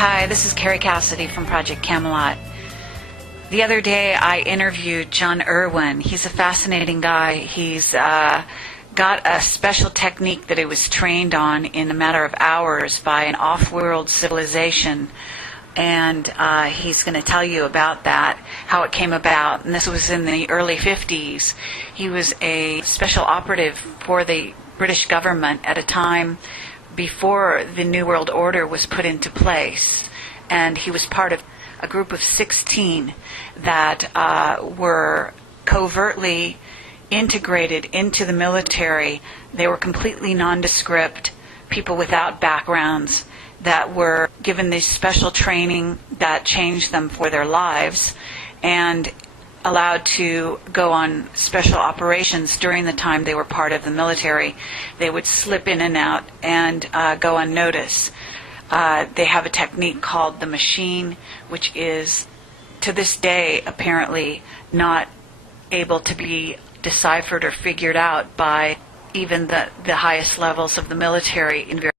Hi, this is Carrie Cassidy from Project Camelot. The other day I interviewed John Irwin. He's a fascinating guy. He's got a special technique that he was trained on in a matter of hours by an off-world civilization. And he's going to tell you about that, how it came about. And this was in the early 50s. He was a special operative for the British government at a time before the New World Order was put into place. And he was part of a group of 16 that were covertly integrated into the military. They were completely nondescript, people without backgrounds that were given this special training that changed them for their lives and allowed to go on special operations during the time they were part of the military. They would slip in and out and go unnoticed. They have a technique called the machine, which is to this day apparently not able to be deciphered or figured out by even the highest levels of the military in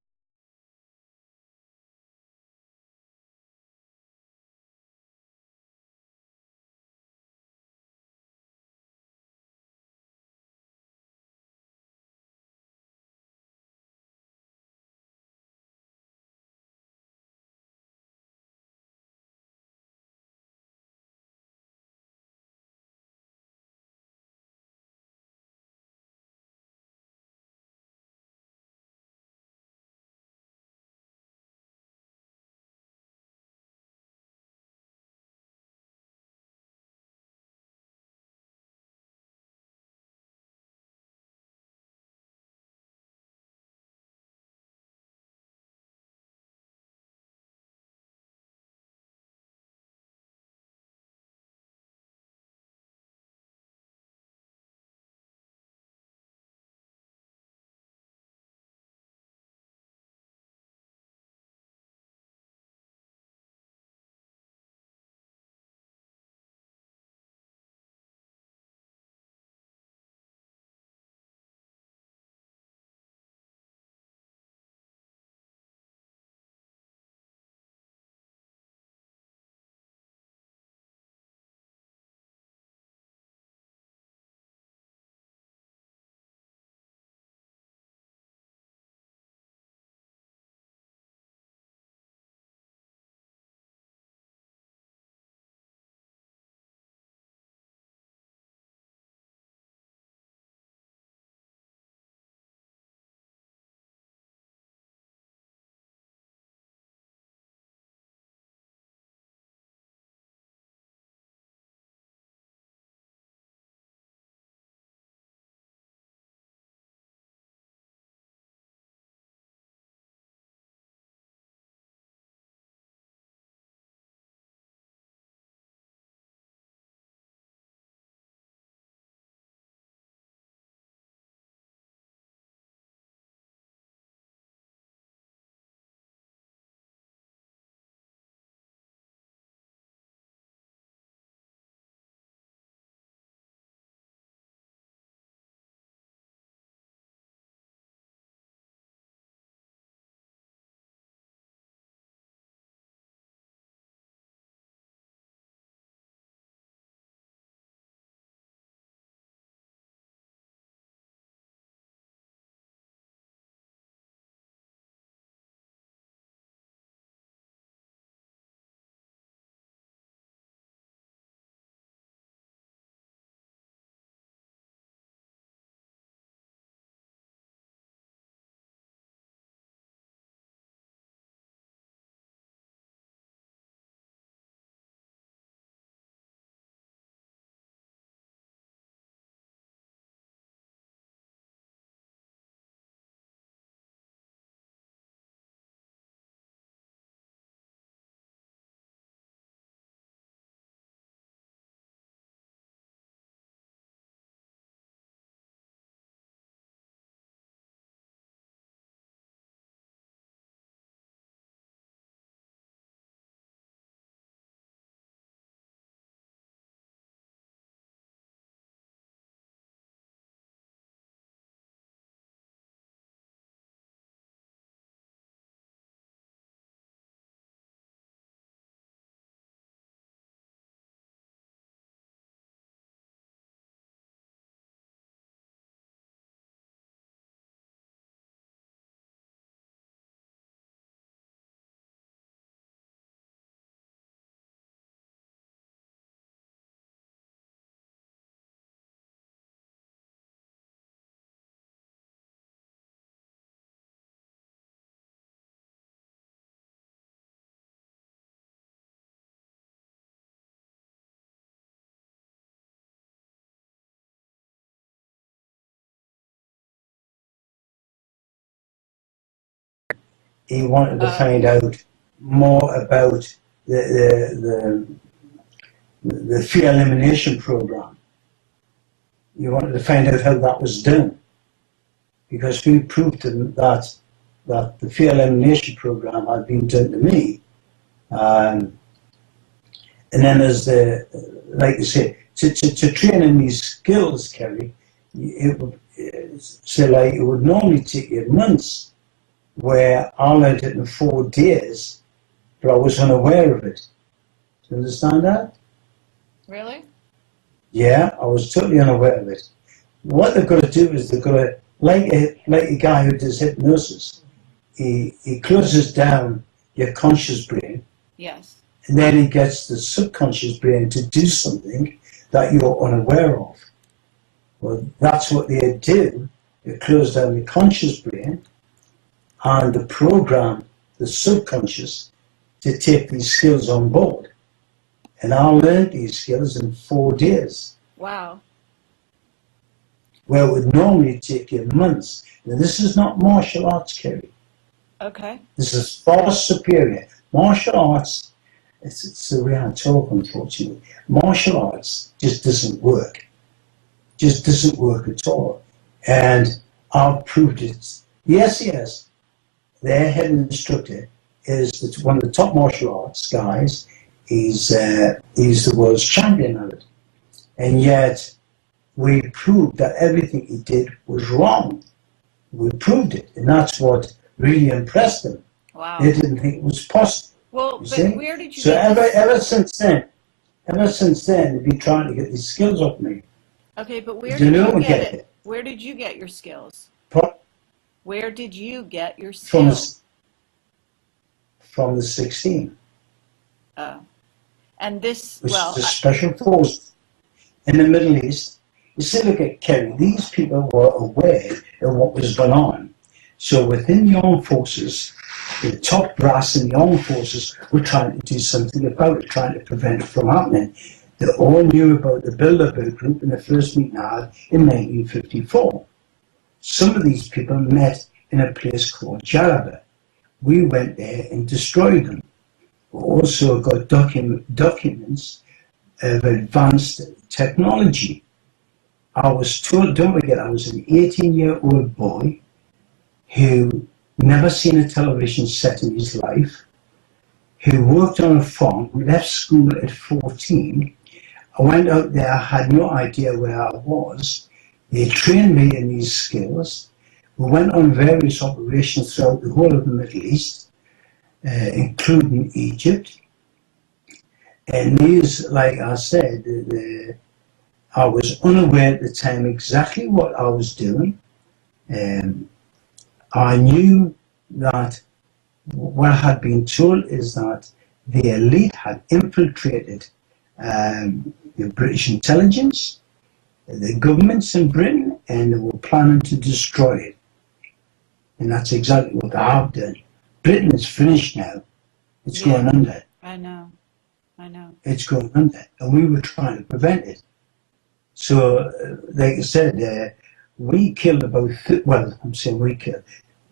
he wanted to find out more about the fear elimination program. He wanted to find out how that was done, because we proved to him that the fear elimination program had been done to me. And then as like you say, to train in these skills, Kerry, it would normally take you months, where I learned it in 4 days, but I was unaware of it. Do you understand that? Really? Yeah, I was totally unaware of it. What they've got to do is they've got to, like a guy who does hypnosis, he closes down your conscious brain. Yes. And then he gets the subconscious brain to do something that you're unaware of. Well, that's what they do. They close down the conscious brain and they program the subconscious to take these skills on board. And I learned these skills in 4 days. Wow. Where it would normally take you months. Now, this is not martial arts, Kerry. Okay. This is far superior. Martial arts, it's the way I talk, unfortunately. Martial arts just doesn't work. Just doesn't work at all. And I've proved it. Yes, their head instructor is one of the top martial arts guys. He's the world's champion of it. And yet, we proved that everything he did was wrong. We proved it. And that's what really impressed them. Wow. They didn't think it was possible. Well, but see? where did you So get ever since then, they've been trying to get these skills off me. Okay, but where did you get it? Where did you get your skills? Where did you get your skills? From the 16. Oh. And this, which well... is a special force in the Middle East. You see, look at Kerry, these people were aware of what was going on. So within the armed forces, the top brass in the armed forces were trying to do something about it, trying to prevent it from happening. They all knew about the Bilderberg group in the first meeting I had in 1954. Some of these people met in a place called Jaraba. We went there and destroyed them. We also got documents of advanced technology. I was told, don't forget, I was an 18-year-old boy who never seen a television set in his life, who worked on a farm, left school at 14. I went out there, I had no idea where I was. They trained me in these skills. We went on various operations throughout the whole of the Middle East, including Egypt. And these, like I said, I was unaware at the time exactly what I was doing. I knew that what I had been told is that the elite had infiltrated the British intelligence, the governments in Britain, and they were planning to destroy it. And that's exactly what they have done. Britain is finished now. It's going under. I know. It's going under. And we were trying to prevent it. So, like I said, we killed about,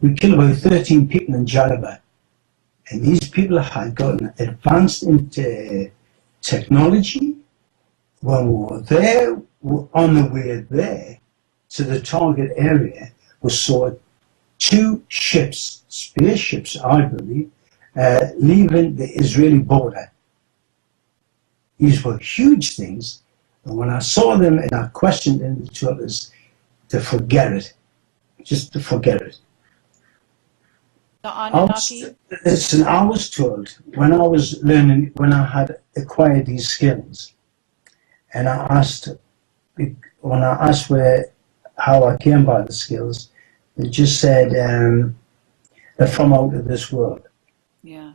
we killed about 13 people in Jaraba. And these people had gotten advanced into technology. When we were there, on the way there to the target area, we saw 2 ships, spaceships, I believe, leaving the Israeli border. These were huge things. And when I saw them and I questioned them, the two others, to forget it. Just to forget it. The Anunnaki? Listen, I was told when I was learning, when I had acquired these skills, and I asked, when I asked how I came by the skills, they just said they're from out of this world. Yeah,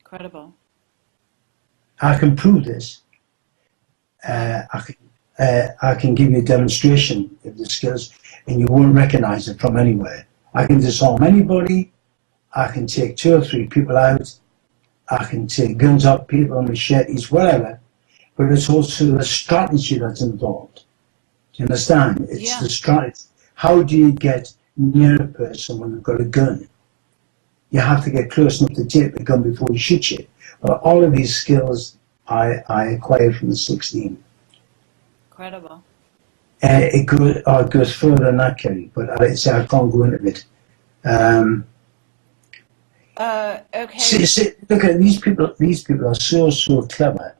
incredible. I can prove this. I can give you a demonstration of the skills, and you won't recognize it from anywhere. I can disarm anybody. I can take 2 or 3 people out. I can take guns off people, machetes, whatever. But it's also the strategy that's involved. Do you understand? It's the strategy. How do you get near a person when they've got a gun? you have to get close enough to take the gun before you shoot you. But all of these skills I acquired from the 16. Incredible. It goes further than that, Kerry, but I can't go into it. Okay. See, look at these people. These people are so clever.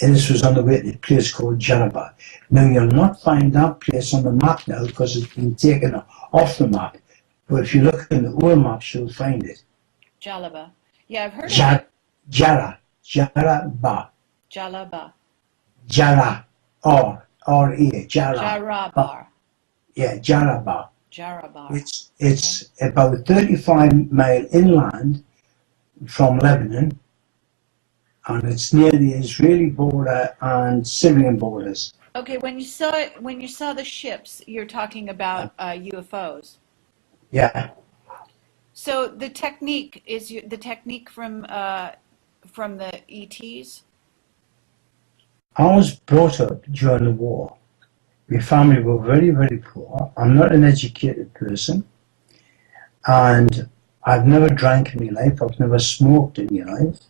And this was on the way to a place called Jaraba. Now, you'll not find that place on the map now because it's been taken off the map. But if you look in the old maps, you'll find it. Jalaba. Yeah, I've heard of it. Jaraba. Jalaba. Jara. R-E. Jara. Jarabar. Yeah, Jaraba. Jarabar. It's about 35 mile inland from Lebanon, and it's near the Israeli border and Syrian borders. Okay, when you saw the ships, you're talking about UFOs. Yeah. So the technique is the technique from the ETs. I was brought up during the war. My family were very, very poor. I'm not an educated person, and I've never drank in my life. I've never smoked in my life.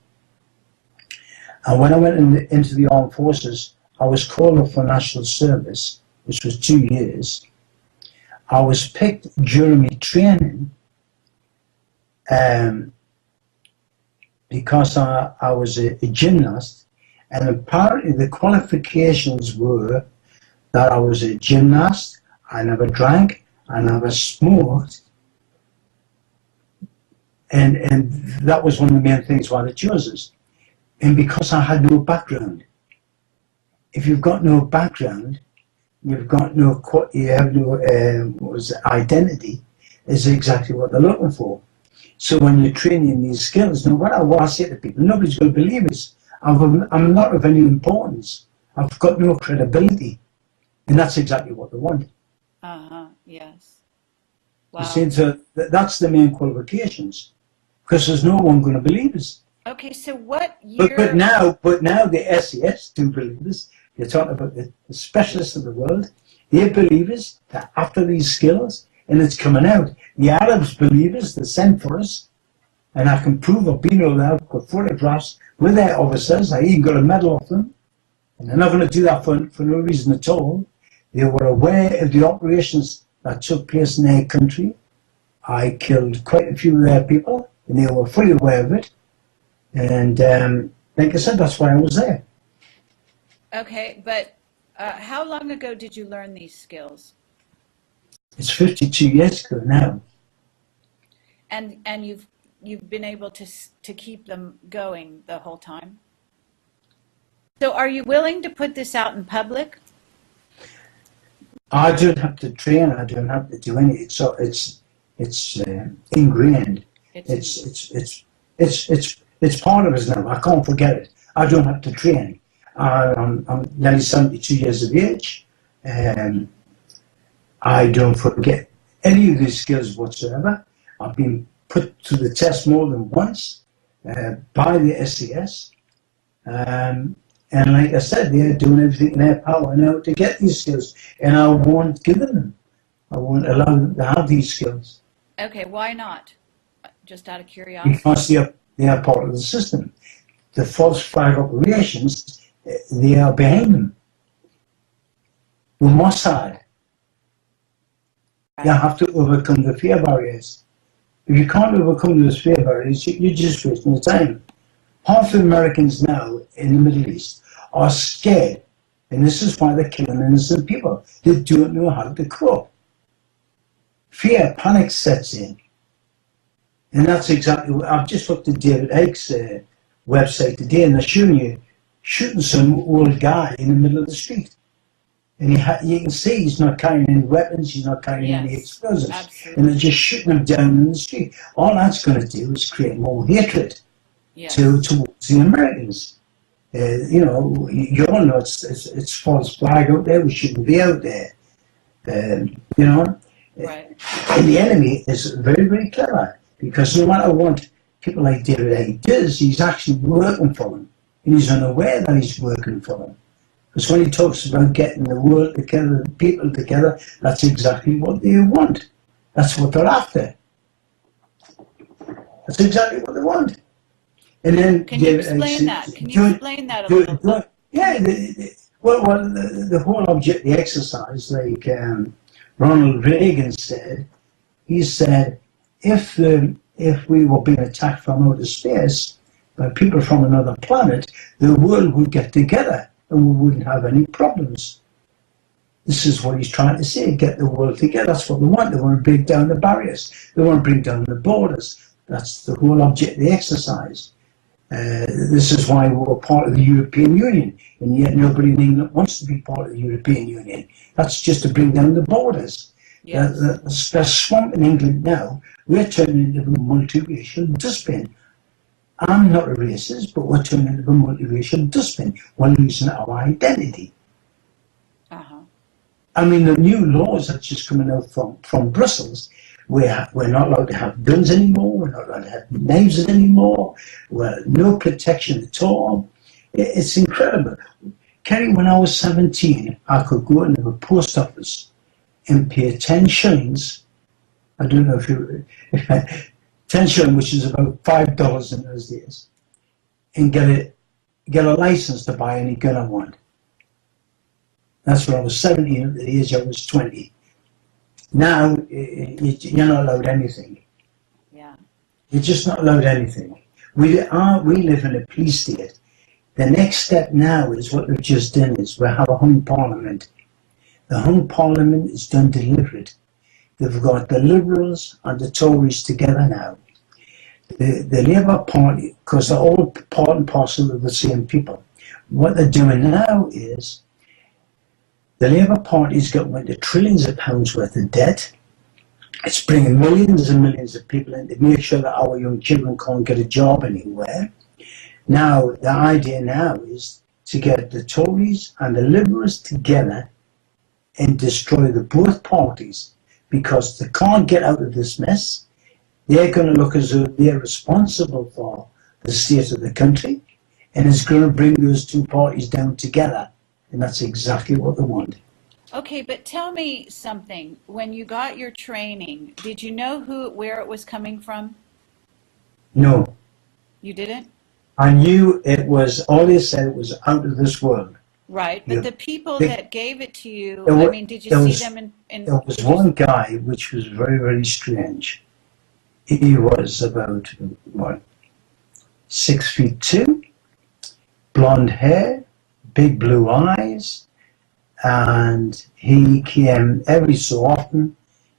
And when I went into the armed forces, I was called up for national service, which was 2 years. I was picked during my training because I was a gymnast, and apparently the qualifications were that I was a gymnast, I never drank, I never smoked, and that was one of the main things why they chose us. And because I had no background. If you've got no background, you have no identity, is exactly what they're looking for. So when you're training these skills, no matter what I say to people, nobody's going to believe us. I'm not of any importance. I've got no credibility. And that's exactly what they want. Yes. Wow. You see, so that's the main qualifications. Because there's no one going to believe us. Okay, so what year... But now the SES do believe us. You're talking about the specialists of the world. They believe us that after these skills, and it's coming out. The Arabs believe us, they sent for us. And I can prove I've been allowed to put photographs with their officers. I even got a medal off them. And they're not going to do that for no reason at all. They were aware of the operations that took place in their country. I killed quite a few of their people, and they were fully aware of it. And like I said, that's why I was there. Okay, but how long ago did you learn these skills? It's 52 years ago now. And you've been able to keep them going the whole time? So are you willing to put this out in public? I don't have to train. I don't have to do anything. So it's ingrained. It's part of us now. I can't forget it. I don't have to train. I'm nearly 72 years of age. I don't forget any of these skills whatsoever. I've been put to the test more than once by the SES. And like I said, they're doing everything in their power now to get these skills. And I won't give them. I won't allow them to have these skills. Okay, why not? Just out of curiosity. Because they are part of the system. The false flag operations, they are behind them. The Mossad. You have to overcome the fear barriers. If you can't overcome those fear barriers, you're just wasting your time. Half the Americans now in the Middle East are scared, and this is why they're killing innocent people. They don't know how to cope. Fear, panic sets in. And that's exactly what I've just looked at David Icke's website today, and they're showing you shooting some old guy in the middle of the street. And you can see he's not carrying any weapons, he's not carrying any explosives. Absolutely. And they're just shooting him down in the street. All that's going to do is create more hatred towards the Americans. You know, you all know it's false flag out there, we shouldn't be out there. You know? Right. And the enemy is very, very clever, because no matter what people like David Icke does, he's actually working for them. And he's unaware that he's working for them. Because when he talks about getting the world together, the people together, that's exactly what they want. That's what they're after. That's exactly what they want. And then Can you explain that? Can you explain that a little bit? Yeah, the whole object, the exercise, like Ronald Reagan said, he said, if we were being attacked from outer space by people from another planet, the world would get together and we wouldn't have any problems. This is what he's trying to say, get the world together. That's what they want. They want to break down the barriers. They want to break down the borders. That's the whole object of the exercise. This is why we're part of the European Union, and yet nobody in England wants to be part of the European Union. That's just to bring down the borders. Yes. They're swamping England now. We're turning into a multiracial dustbin. I'm not a racist, but we're turning into a multiracial dustbin. We're losing our identity. I mean, the new laws are just coming out from Brussels. We're not allowed to have guns anymore. We're not allowed to have knives anymore. Well, no protection at all. It's incredible. Kerry, when I was 17, I could go into the post office and pay 10 shillings. I don't know if you... 10 shillings, which is about $5 in those days, and get a license to buy any gun I want. That's when I was 17, at the age I was 20. Now, you're not allowed anything. Yeah. You're just not allowed anything. We live in a police state. The next step now is what we've just done is we have a hung parliament. The hung parliament is done deliberate. They've got the Liberals and the Tories together now. The Labour Party, because they're all part and parcel of the same people. What they're doing now is the Labour Party's got into trillions of pounds worth of debt. It's bringing millions and millions of people in to make sure that our young children can't get a job anywhere. Now, the idea now is to get the Tories and the Liberals together and destroy the both parties, because they can't get out of this mess. They're going to look as though they're responsible for the state of the country, and it's going to bring those two parties down together. And that's exactly what they want. Okay, but tell me something. When you got your training, did you know where it was coming from? No. You didn't? I knew it was, all they said it was out of this world. Right, but the people that gave it to you, I mean, did you see them in... There was one guy which was very, very strange. He was about, 6'2", blonde hair, big blue eyes, and he came every so often.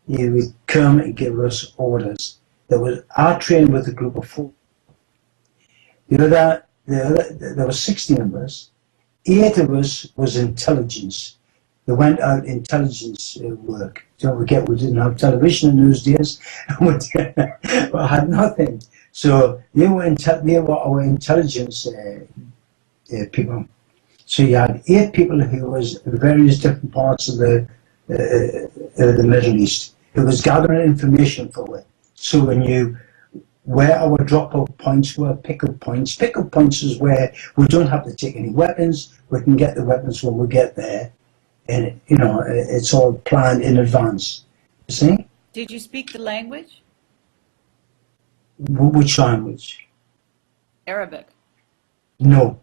He would come and give us orders. I trained with a group of 4. There were 16 of us. 8 of us was intelligence. They went out intelligence work. Don't forget, we didn't have television in those days. We had nothing. So they were our intelligence people. So you had 8 people who was in various different parts of the Middle East. It was gathering information for it. So we knew where our drop-off points were, pick-up points. Pick-up points is where we don't have to take any weapons. We can get the weapons when we get there. And, it's all planned in advance. You see? Did you speak the language? Which language? Arabic. No.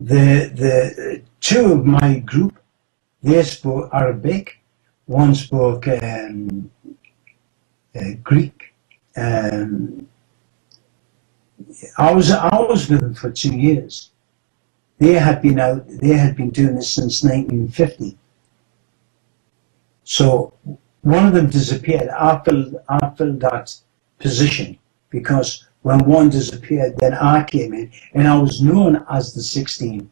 The 2 of my group, they spoke Arabic. One spoke Greek. I was with them for 2 years. They had been doing this since 1950. So one of them disappeared. I filled that position, because when one disappeared, then I came in, and I was known as the 16,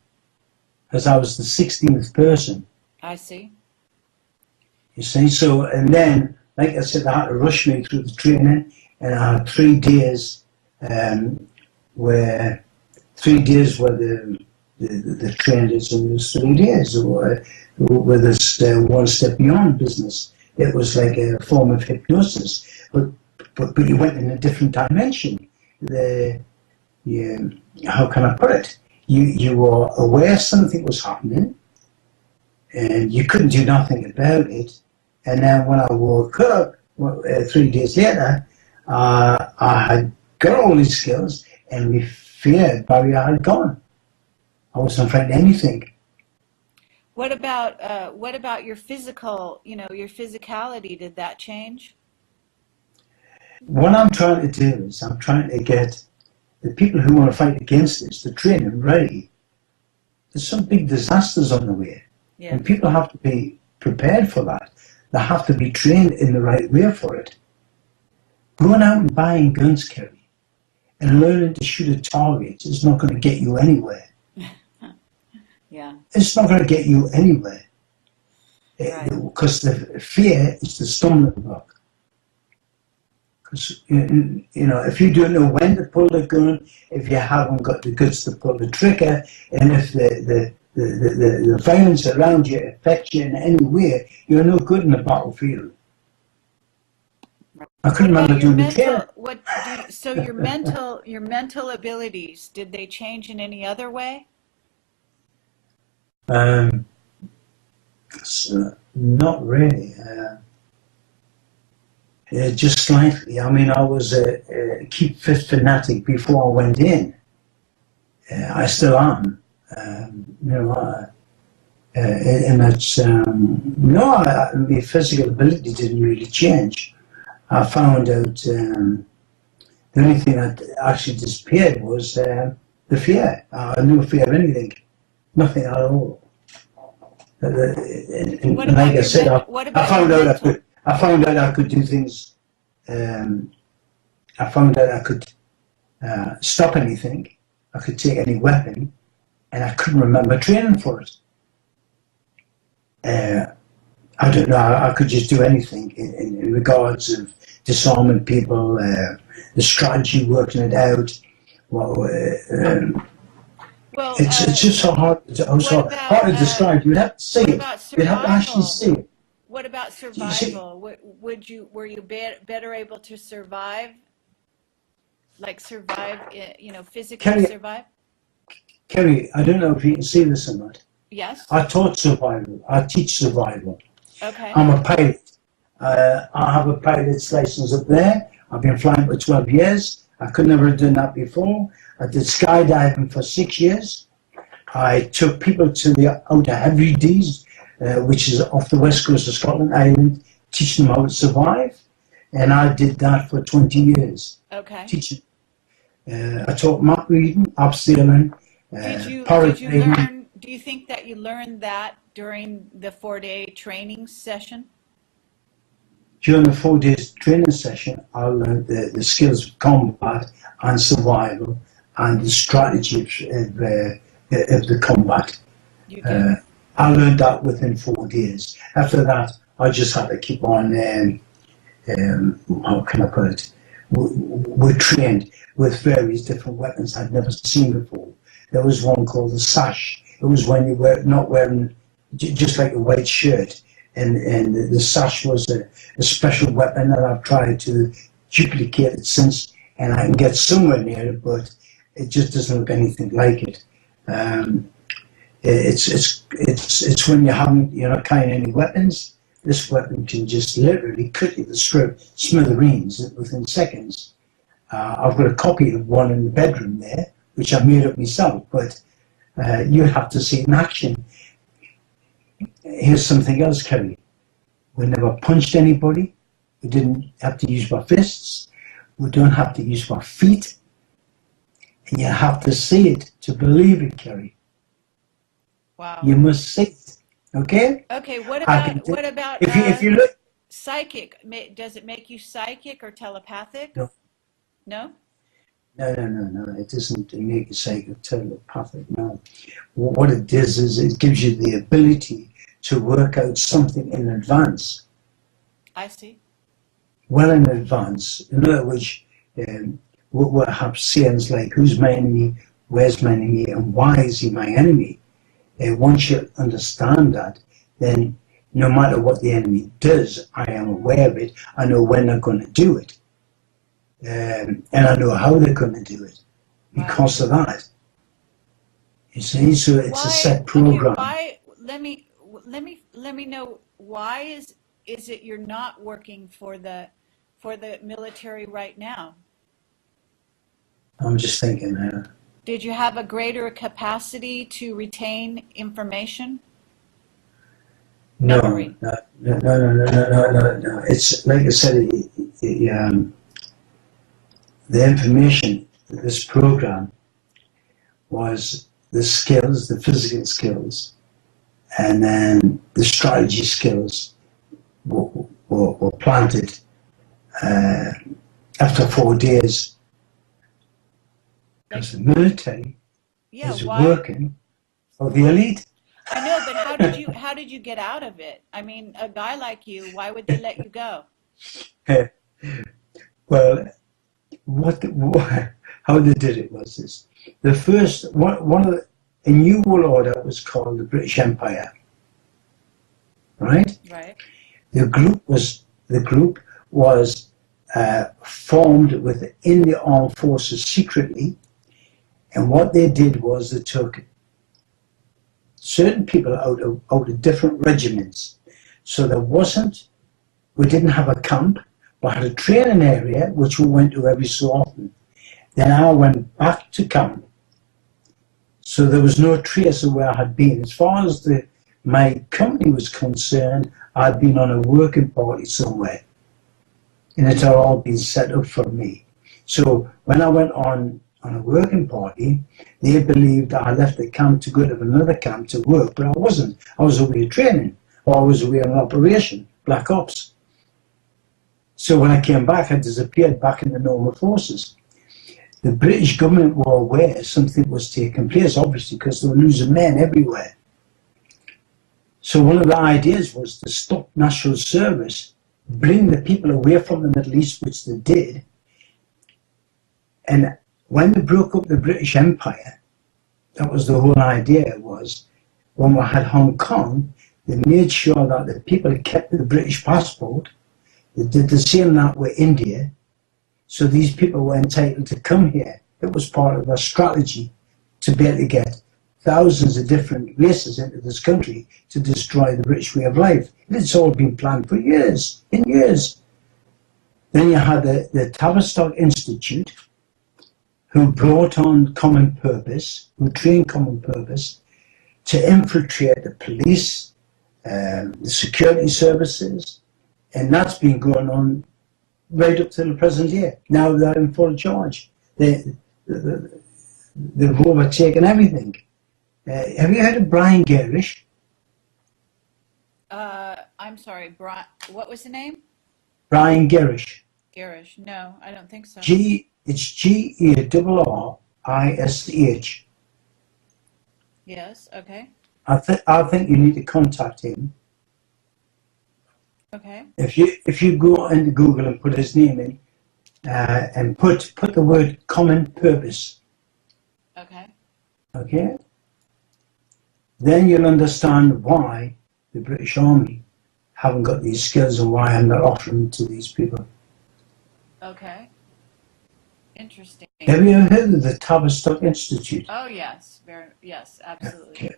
because I was the 16th person. I see. You see, so, and then, like I said, they had to rush me through the training, and I had 3 days where the trainers in those 3 days were this one step beyond business. It was like a form of hypnosis, but you went in a different dimension. How can I put it? You were aware something was happening, and you couldn't do nothing about it. And then when I woke up 3 days later, I had got all these skills, and my fear barrier had gone. I wasn't afraid of anything. What about your physical, your physicality? Did that change? What I'm trying to do is I'm trying to get the people who want to fight against this to train them ready. There's some big disasters on the way, Yes. and people have to be prepared for that. They have to be trained in the right way for it. Going out and buying guns, Kerry, and learning to shoot a target is not going to get you anywhere. Yeah. It's not going to get you anywhere. Right. Because the fear is the stumbling block. Because, if you don't know when to pull the gun, if you haven't got the guts to pull the trigger, and if the violence around you affects you in any way, you're no good in the battlefield. I couldn't remember doing the training. So your mental abilities, did they change in any other way? Not really. Just slightly. I mean, I was a keep fit fanatic before I went in. I still am. And that's my physical ability didn't really change. I found out the only thing that actually disappeared was the fear. I had no fear of anything, nothing at all. And like I said, I found out I could do things. I found out I could stop anything. I could take any weapon, and I couldn't remember training for it. I don't know. I could just do anything in regards of disarming people, the strategy, working it out. It's just so hard. Hard to describe. You'd have to see it. You'd have to actually see it. What about survival? Were you better able to survive? Like survive, physically survive? Kerry, I don't know if you can see this or not. Yes. I taught survival. I teach survival. Okay. I'm a pilot. I have a pilot's license up there. I've been flying for 12 years. I could never have done that before. I did skydiving for 6 years. I took people to the Outer Hebrides, which is off the west coast of Scotland Island, teaching them how to survive. And I did that for 20 years. Okay. Teaching. I taught map reading, abseiling, do you think that you learned that during the 4-day training session? During the 4 days training session, I learned the skills of combat and survival and the strategy of the combat. I learned that within 4 days. After that, I just had to keep on, how can I put it? We're trained with various different weapons I'd never seen before. There was one called the sash. It was when you were not wearing just like a white shirt. And the sash was a special weapon that I've tried to duplicate it since, and I can get somewhere near it, but it just doesn't look anything like it. It's when you're not carrying any weapons. This weapon can just literally cut you to smithereens within seconds. I've got a copy of one in the bedroom there, which I made up myself, but you have to see it in action. Here's something else, Kerry. We never punched anybody. We didn't have to use our fists. We don't have to use our feet. And you have to see it to believe it, Kerry. Wow. You must see it. Okay? Okay, what about if you look psychic? Does it make you psychic or telepathic? No. No? No. It doesn't make you psychic or telepathic, no. What it does is it gives you the ability to work out something in advance. I see. Well in advance. In other words, we'll have sayings like, who's my enemy, where's my enemy, and why is he my enemy? Once you understand that, then no matter what the enemy does, I am aware of it. I know when they're going to do it. And I know how they're going to do it because of that. You see, so it's a set program. Okay, let me know, why is it you're not working for the military right now? I'm just thinking now. Did you have a greater capacity to retain information? No, Memory. no. It's like I said, the information, this program was the skills, the physical skills, and then the strategy skills were planted after 4 days. Because the military is working for the elite. I know, but how did you get out of it? I mean, a guy like you, why would they let you go? Well, how they did it was this: the first one of a new world order was called the British Empire, right? Right. The group was formed within the armed forces secretly, and what they did was they took certain people out of different regiments. So we didn't have a camp. We had a training area which we went to every so often. Then I went back to camp. So there was no trace of where I had been. As far as my company was concerned, I'd been on a working party somewhere. And it had all been set up for me. So when I went on a working party, they believed I left the camp to go to another camp to work, but I wasn't. I was away training, or I was away on operation, Black Ops. So when I came back, I disappeared back in the normal forces. The British government were aware something was taking place, obviously, because they were losing men everywhere. So one of the ideas was to stop national service, bring the people away from the Middle East, which they did. And when they broke up the British Empire, that was the whole idea, was when we had Hong Kong, they made sure that the people kept the British passport. They did the same that with India. So these people were entitled to come here. It was part of their strategy to be able to get thousands of different races into this country to destroy the British way of life. It's all been planned for years and years. Then you had the Tavistock Institute, who brought on Common Purpose, who trained Common Purpose to infiltrate the police, the security services, and that's been going on right up to the present year. Now they're in full charge. They've overtaken everything. Have you heard of Brian Garish? I'm sorry, what was the name? Brian Garish. Garish. No, I don't think so. It's Garrish. Yes, okay. I think you need to contact him. Okay. If you go into Google and put his name in, and put the word Common Purpose. Okay. Okay. Then you'll understand why the British Army haven't got these skills and why I'm not offering them to these people. Okay. Interesting. Have you ever heard of the Tavistock Institute? Oh yes, yes, absolutely.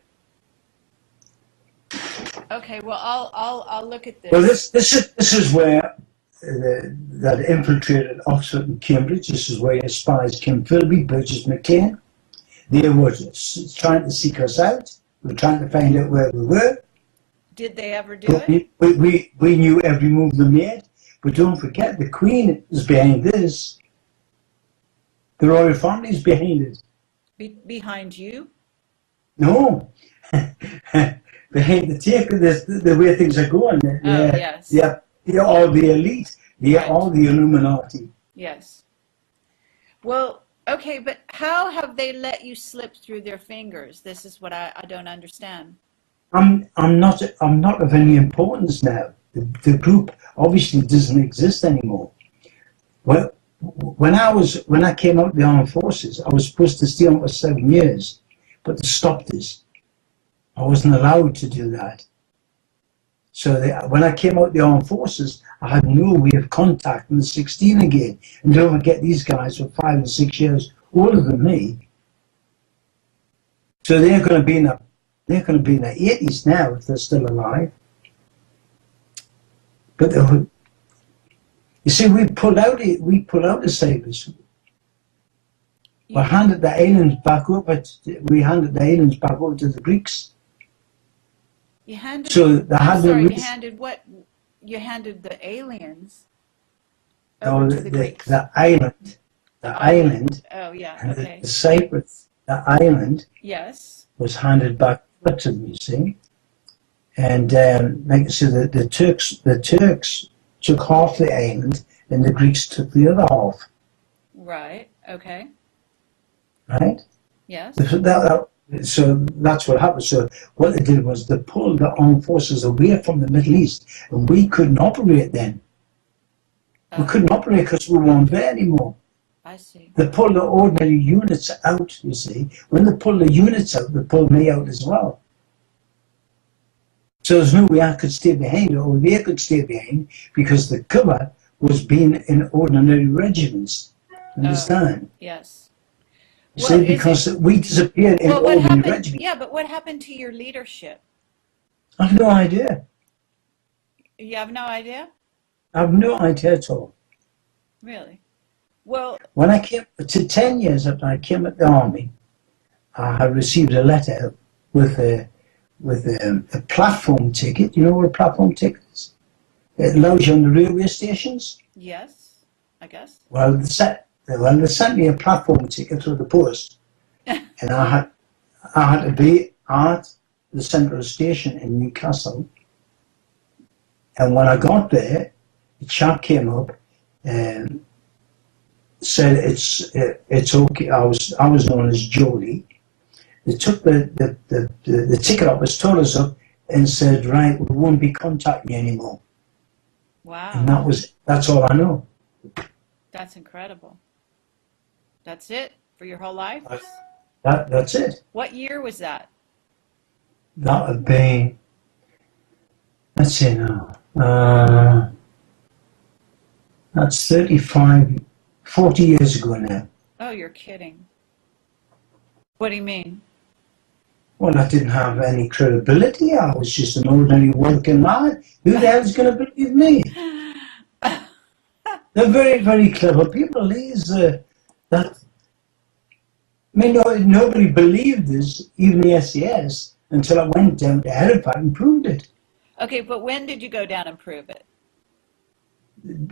Okay, well I'll look at this. Well, this is where that infiltrated Oxford and Cambridge. This is where your spies Kim Philby, Burgess McCain. They were trying to seek us out. We were trying to find out where we were. Did they ever do it? We knew every move they made. But don't forget, the Queen is behind this. The royal family is behind it. Behind you? No. Behind the tape, the way things are going. Yes. They are the elite. They are the Illuminati. Yes. Well, okay, but how have they let you slip through their fingers? This is what I don't understand. I'm not of any importance now. The group obviously doesn't exist anymore. Well, when I came out of the armed forces, I was supposed to stay on for 7 years, but they stopped us. I wasn't allowed to do that. So when I came out of the armed forces, I had no way of contacting the 16 again. And don't forget, these guys were 5 and 6 years older than me. So they're going to be in their 80s now if they're still alive. But you see, we pulled out the sabers. You did. handed the islands back over. We handed the islands back over to the Greeks. You handed. So they I'm had the sorry. You reason. handed what? You handed the aliens over No, to the Greeks. the island, Oh yeah. and Okay. the Cyprus, the island Yes. was handed back over to them. You see, and like I said, the Turks took half the island, and the Greeks took the other half. Right. Okay. Right. Yes. So that's what happened. So what they did was they pulled the armed forces away from the Middle East, and we couldn't operate then. We Oh, couldn't operate because we weren't there anymore. I see. They pulled the ordinary units out, you see. When they pulled the units out, they pulled me out as well. So there's no way I could stay behind, or they could stay behind, because the cover was being in ordinary regiments. Understand? Yes. You Well, see, because we disappeared in well, what ordinary happened? regiments. Yeah, but what happened to your leadership? I have no idea. You have no idea? I have no idea at all. Really? Well, When I came to 10 years after I came at the army, I had received a letter with a platform ticket. You know what a platform ticket is? It allows you on the railway stations. yes, I guess. Well, they sent me a platform ticket through the post, and I had to be at the central station in Newcastle. And when I got there, the chap came up and said it's okay. I was known as Jody. They took the ticket off us, told us up, and said, right, we won't be contacting you anymore. Wow. And that's all I know. That's incredible. That's it for your whole life? That's it. What year was that? That would be, let's see now, that's 40 years ago now. Oh, you're kidding. What do you mean? Well, I didn't have any credibility. I was just an ordinary working man. Who the hell's going to believe me? They're very, very clever people. Nobody believed this, even the SAS, until I went down to Halifax and proved it. Okay, but when did you go down and prove it?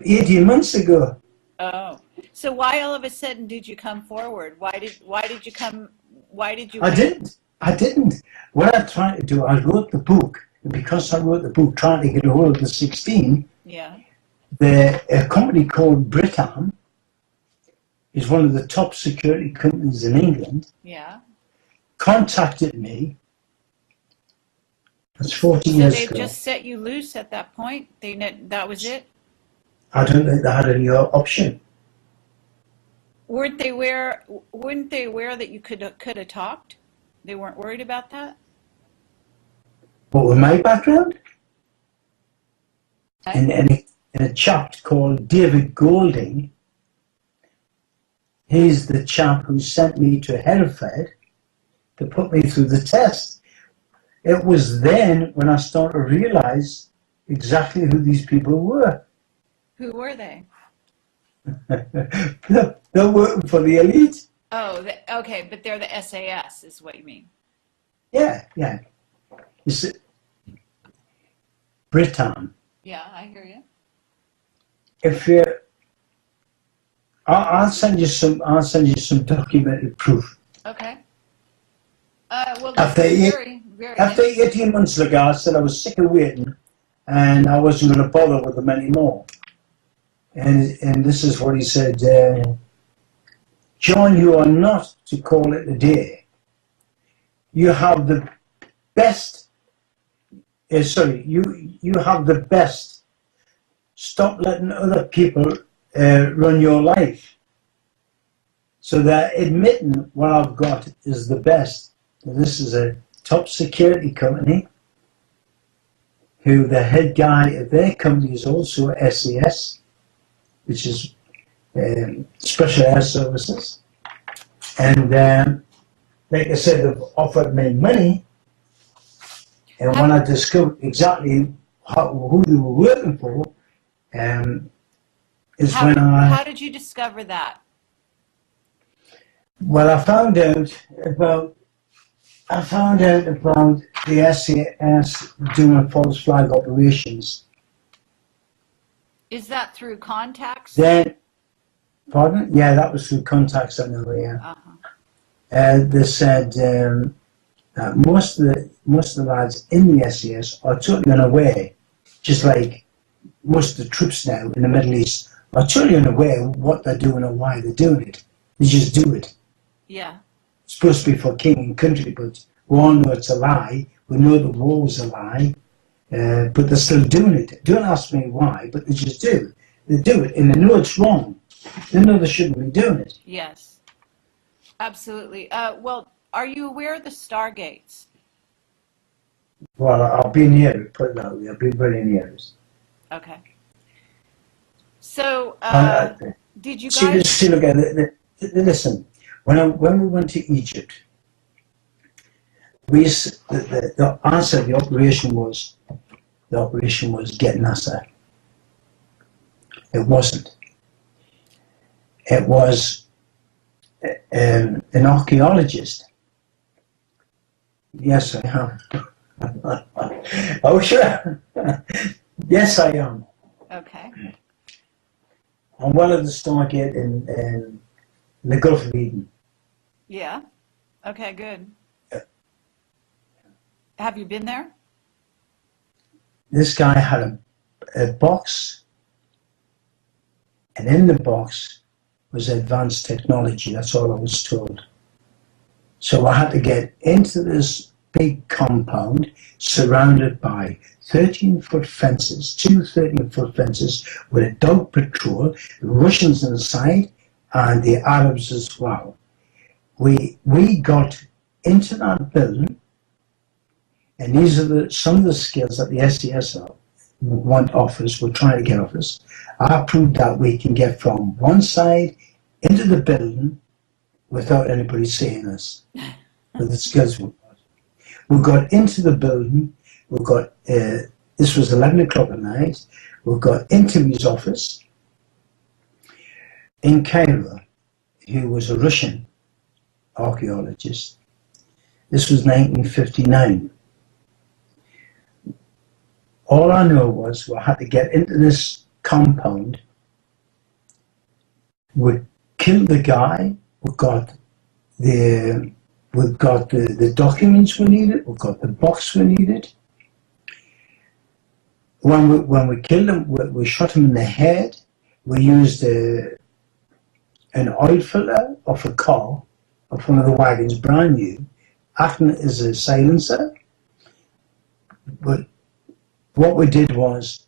18 months ago. Oh, so why all of a sudden did you come forward? Why did you come? Why did you? I didn't. What I tried to do, I wrote the book, and because I wrote the book trying to get a hold of the 16, Yeah. a company called Britam is one of the top security companies in England, Yeah. contacted me. That's 40 So years they ago. just set you loose at that point? That was it? I don't think they had any option. Wouldn't they aware that you could have talked? They weren't worried about that? What was my background? Okay. And a chap called David Golding, he's the chap who sent me to Hereford to put me through the test. It was then when I started to realize exactly who these people were. Who were they? They're working for the elite. Oh, okay, but they're the SAS, is what you mean. Yeah. You see, Britain. Yeah, I hear you. If you, I'll send you some documented proof. Okay. Well, that's very, very After interesting. 18 months ago, I said I was sick of waiting, and I wasn't going to bother with them anymore. And this is what he said, John, you are not to call it a day. You have the best, you have the best. Stop letting other people run your life. So they're admitting what I've got is the best. This is a top security company who the head guy of their company is also SAS, which is Special Air Services. And like I said, they've offered me money. And when I discovered exactly who they were working for, is when I... How did you discover that? Well, I found out about the SAS doing false flag operations. Is that through contacts? Then, pardon? Yeah, that was through contacts I know. Yeah, Uh-huh. they said most of the lads in the SAS are totally unaware, just like most of the troops now in the Middle East are totally unaware of what they're doing or why they're doing it. They just do it. Yeah. It's supposed to be for king and country, but we all know it's a lie. We know the war was a lie, but they're still doing it. Don't ask me why, but they just do. They do it, and they know it's wrong. They know they shouldn't be doing it. Yes. Absolutely. Well, are you aware of the Stargates? Well, I've been here, put it that way. I've been very near it. Okay. So, Uh, did you see, guys? see, look at it. Listen, when we went to Egypt, the answer, the operation was get NASA. It wasn't. It was an archaeologist. Yes, I am. Oh, sure. Yes, I am. Okay. I'm one of the Stargate in the Gulf of Eden. Yeah. Okay, good. Have you been there? This guy had a box, and in the box was advanced technology. That's all I was told. So I had to get into this big compound surrounded by 13-foot fences, two 13-foot fences with a dog patrol, the Russians on the side, and the Arabs as well. We got into that building, and these are some of the skills that the SES want off us, we're trying to get off us. I proved that we can get from one side into the building without anybody seeing us with the skills we got. We got into the building, we got, this was 11 o'clock at night, we got into his office in Cairo, who was a Russian archaeologist. This was 1959. All I know was we had to get into this compound. We killed the guy. We got the documents we needed. We got the box we needed. When we killed him, we shot him in the head. We used an oil filter off a car, off one of the wagons, brand new, acting as a silencer. But what we did was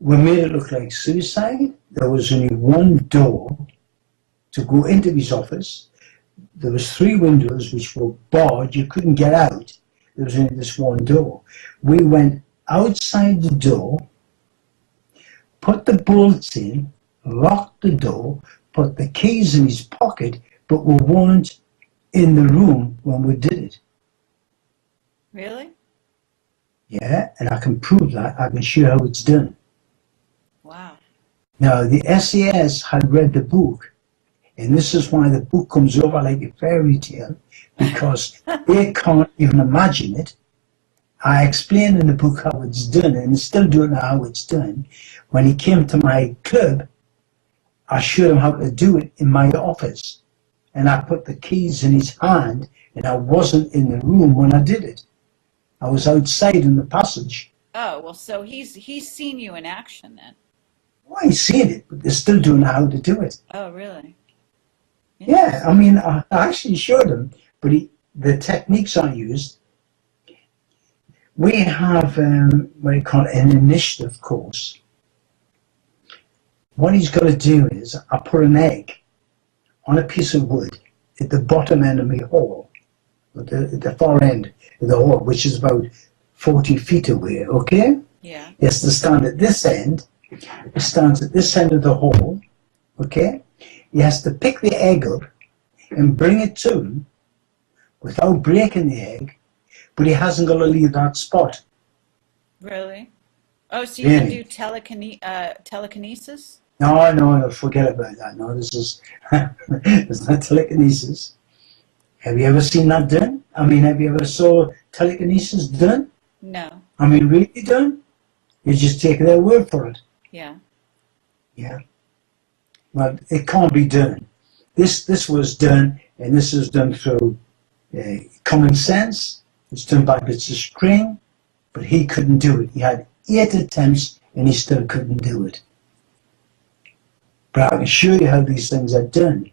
we made it look like suicide. There was only one door to go into his office. There was 3 windows which were barred. You couldn't get out. There was only this one door. We went outside the door, put the bolts in, locked the door, put the keys in his pocket, but we weren't in the room when we did it. Really? Yeah, and I can prove that. I can show how it's done. Wow. Now, the SAS had read the book, and this is why the book comes over like a fairy tale, because they can't even imagine it. I explain in the book how it's done, and still don't know how it's done. When he came to my club, I showed him how to do it in my office, and I put the keys in his hand, and I wasn't in the room when I did it. I was outside in the passage. Oh, well, so he's seen you in action then. Well, I seen it, but they still don't know how to do it. Oh, really? Yeah, I mean, I actually showed him, but the techniques I used, we have what you call an initiative course. What he's got to do is, I put an egg on a piece of wood at the bottom end of my hall, at the far end of the hall, which is about 40 feet away, okay? Yeah. He has to stand at this end. He stands at this end of the hall, okay? He has to pick the egg up and bring it to him without breaking the egg, but he hasn't got to leave that spot. Really? Oh, so you can Really? do telekinesis? No, forget about that. No, this is, it's not telekinesis. Have you ever seen that done? I mean, have you ever saw telekinesis done? No. I mean, really done? You just take their word for it. Yeah. Yeah. Well, it can't be done. This was done, and this was done through common sense. It's done by bits of string, but he couldn't do it. He had 8 attempts, and he still couldn't do it. But I can show you how these things are done.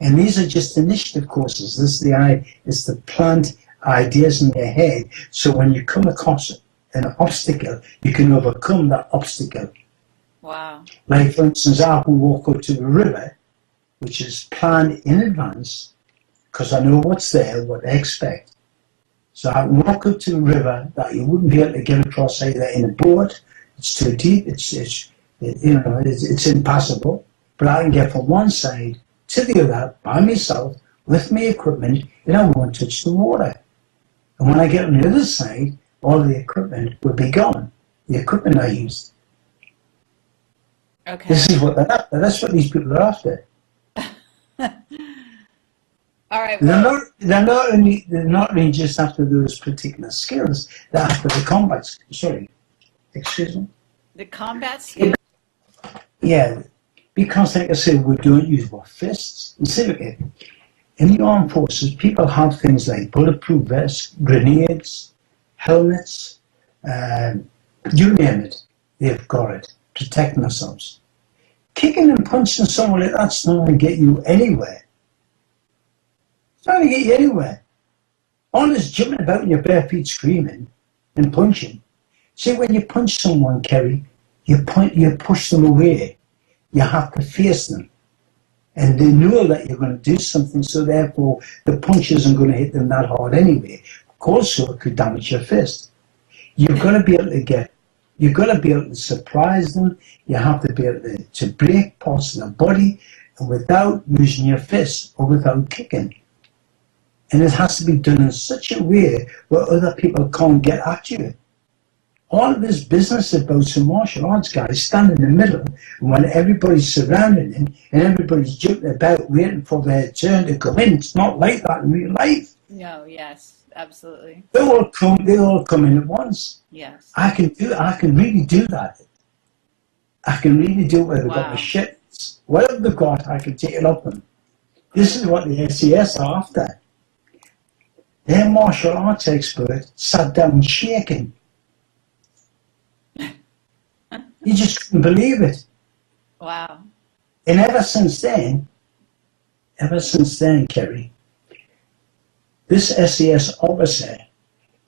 And these are just initiative courses. This is it's the plant ideas in your head. So when you come across an obstacle, you can overcome that obstacle. Wow. Like, for instance, I can walk up to the river, which is planned in advance, because I know what's there, what to expect. So I can walk up to the river that you wouldn't be able to get across either in a boat. It's too deep. It's impassable. But I can get from one side to the other by myself with my equipment, and I won't touch the water. And when I get on the other side, all the equipment will be gone. The equipment I used. Okay. This is what they're after. That's what these people are after. All right. Well, They're not only just after those particular skills. They're after the combat. Sorry, excuse me. the combat skills. Yeah, because like I said, we don't use our fists. You see, okay, in the armed forces, people have things like bulletproof vests, grenades, helmets, you name it, they've got it, protecting themselves. Kicking and punching someone like that's not going to get you anywhere. It's not going to get you anywhere. All this jumping about in your bare feet screaming and punching. See, when you punch someone, Kerry, you push them away. You have to face them. And they know that you're going to do something, so therefore the punch isn't going to hit them that hard anyway. Also, it could damage your fist. You've got to be able to surprise them. You have to be able to break parts of their body without using your fists or without kicking. And it has to be done in such a way where other people can't get at you. All of this business about some martial arts guys stand in the middle, and when everybody's surrounding him and everybody's jumping about waiting for their turn to come in, it's not like that in real life. No. Yes. Absolutely. They all come in at once. Yes. I can really do that. I can really do it where they've got Wow. the shit. Whatever they've got, I can take it up them. This is what the SES are after. Their martial arts expert sat down shaking. You just couldn't believe it. Wow. And ever since then, Kerry, this SES officer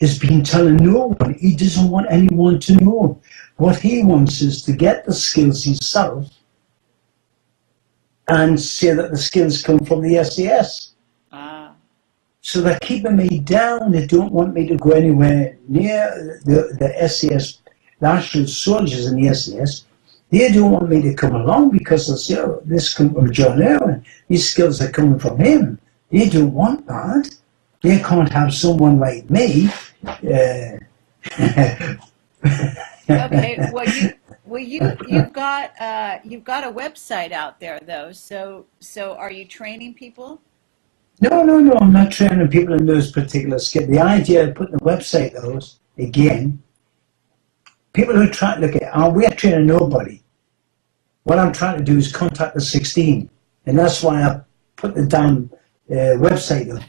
has been telling no one. He doesn't want anyone to know. What he wants is to get the skills himself and say that the skills come from the SES. Ah. So they're keeping me down. They don't want me to go anywhere near the SES, the actual soldiers in the SES. They don't want me to come along because they say, oh, this comes from John Irwin. These skills are coming from him. They don't want that. They can't have someone like me. Okay. Well, you've got a website out there though. So are you training people? No, I'm not training people in those particular skills. The idea of putting a website, though, again, people who try to look at, we're training nobody. What I'm trying to do is contact the 16, and that's why I put the damn website up.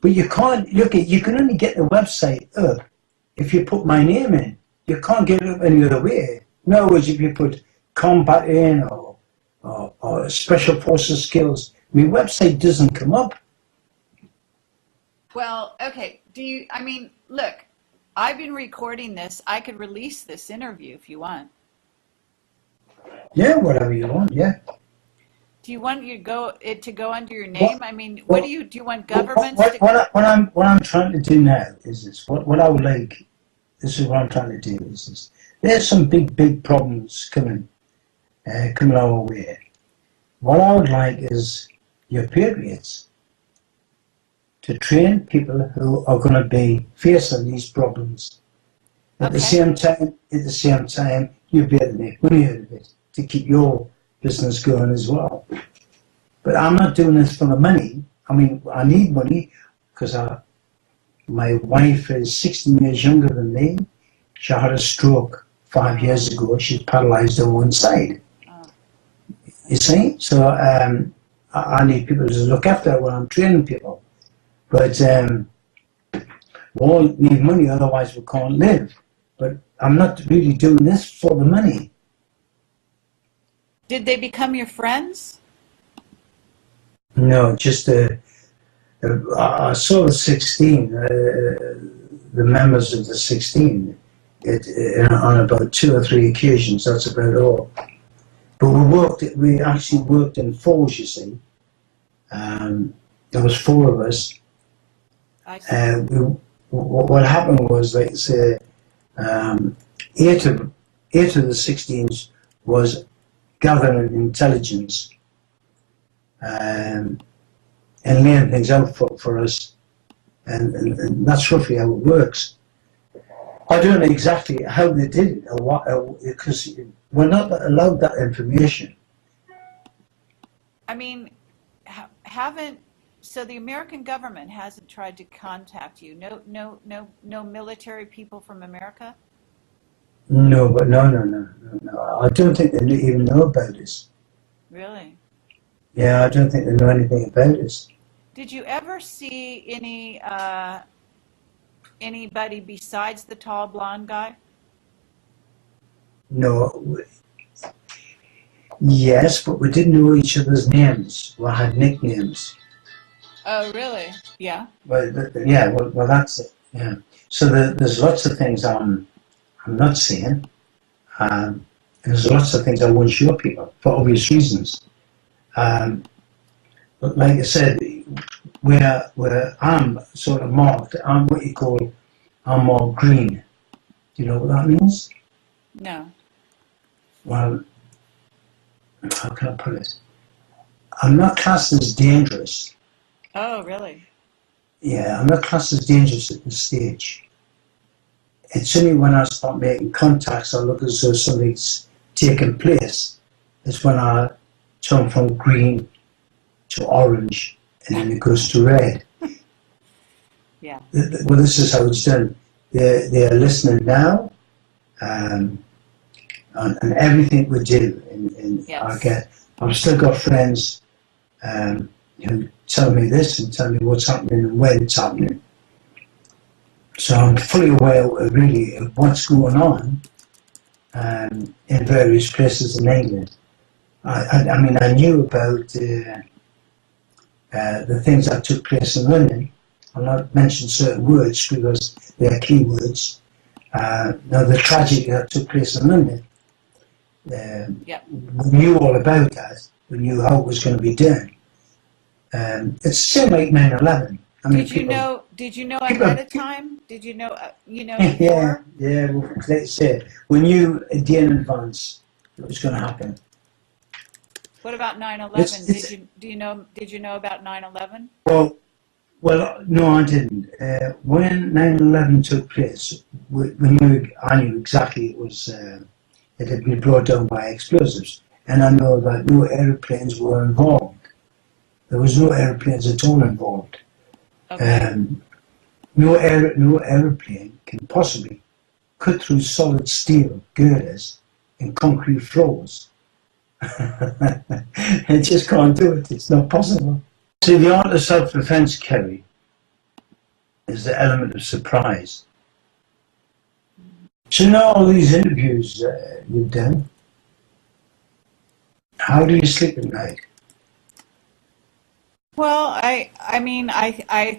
But you can't, you can only get the website up if you put my name in. You can't get it up any other way. In other words, if you put combat in or special forces skills, my website doesn't come up. Well, okay. Look, I've been recording this. I could release this interview if you want. Yeah, whatever you want, yeah. Do you want it to go under your name? What do you want governments to? What I'm trying to do now is this. What I would like. This is what I'm trying to do is this. There's some big problems coming our way. What I would like is your patriots to train people who are going to be facing these problems. At the same time, you'll be able to make money out of it to keep your business going as well. But I'm not doing this for the money. I mean, I need money because my wife is 16 years younger than me. She had a stroke 5 years ago. She's paralyzed on one side. You see? So I need people to look after her when I'm training people. But we all need money, otherwise we can't live. But I'm not really doing this for the money. Did they become your friends? No, just I saw the 16, the members of the 16, on about 2 or 3 occasions. That's about all. But we actually worked in fours, you see. There was 4 of us. What happened was, like say, 8 of the 16s was gathering intelligence and laying things out for us, and that's roughly how it works. I don't know exactly how they did it or what, because we're not allowed that information. I mean, so the American government hasn't tried to contact you? No military people from America? No, but no. I don't think they even know about this. Really? Yeah, I don't think they know anything about this. Did you ever see anybody besides the tall blonde guy? No. Yes, but we didn't know each other's names. We had nicknames. Oh, really? Yeah. Well, that's it. Yeah. So there's lots of things I'm not saying. And there's lots of things I won't show people for obvious reasons. But like I said, where I'm sort of marked, I'm what you call, I'm marked green. Do you know what that means? No. Well, how can I put it? I'm not classed as dangerous. Oh, really? Yeah, I'm not classed as dangerous at this stage. It's only when I start making contacts, I look as though something's taken place. It's when I turn from green to orange, and then it goes to red. Yeah. Well, this is how it's done. They're listening now, and everything we do. And Yes. I've still got friends who tell me this and tell me what's happening and when it's happening. So I'm fully aware, really, of what's going on in various places in England. I mean, I knew about the things that took place in London. I'll not mention certain words because they're key words. Now, the tragedy that took place in London, we knew all about that. We knew how it was going to be done. It's still like 9/11. I mean, Did you know ahead of time? Did you know? Yeah, before? well, let's say we knew a day in advance it was going to happen. What about 9/11? Did you know about 9/11? Well, no, I didn't. When 9/11 took place, I knew exactly it had been brought down by explosives, and I know that no airplanes were involved. There was no airplanes at all involved. Okay. No airplane can possibly cut through solid steel girders and concrete floors. It just can't do it. It's not possible. See, the art of self-defense, Kerry, is the element of surprise. So now all these interviews you've done, how do you sleep at night? Well, I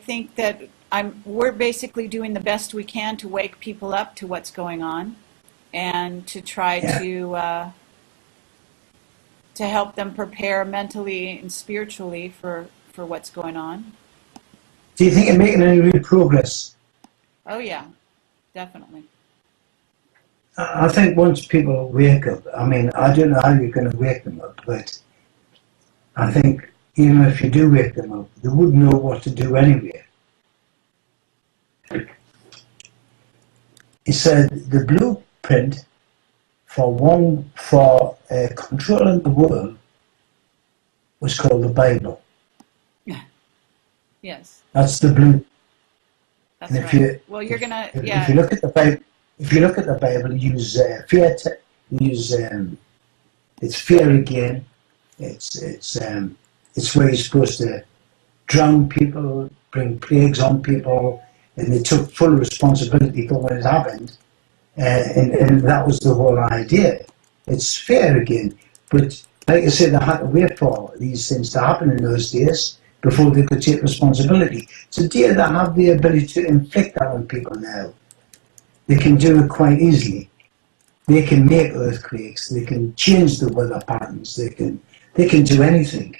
think that we're basically doing the best we can to wake people up to what's going on, and to try to help them prepare mentally and spiritually for what's going on. Do you think you're making any real progress? Oh yeah, definitely. I think once people wake up, I mean, I don't know how you're going to wake them up, but I think even if you do wake them up, they wouldn't know what to do anyway. He said the blueprint for controlling the world was called the Bible. Yes, That's the blue. that's And if right. you Well, you're gonna, if you look at the Bible, you use fear. You use it's fear again. It's where you're supposed to drown people, bring plagues on people, and they took full responsibility for what had happened. And that was the whole idea. It's fair again. But like I said, they had to wait for these things to happen in those days before they could take responsibility. Today they have the ability to inflict that on people now. They can do it quite easily. They can make earthquakes, they can change the weather patterns, they can do anything.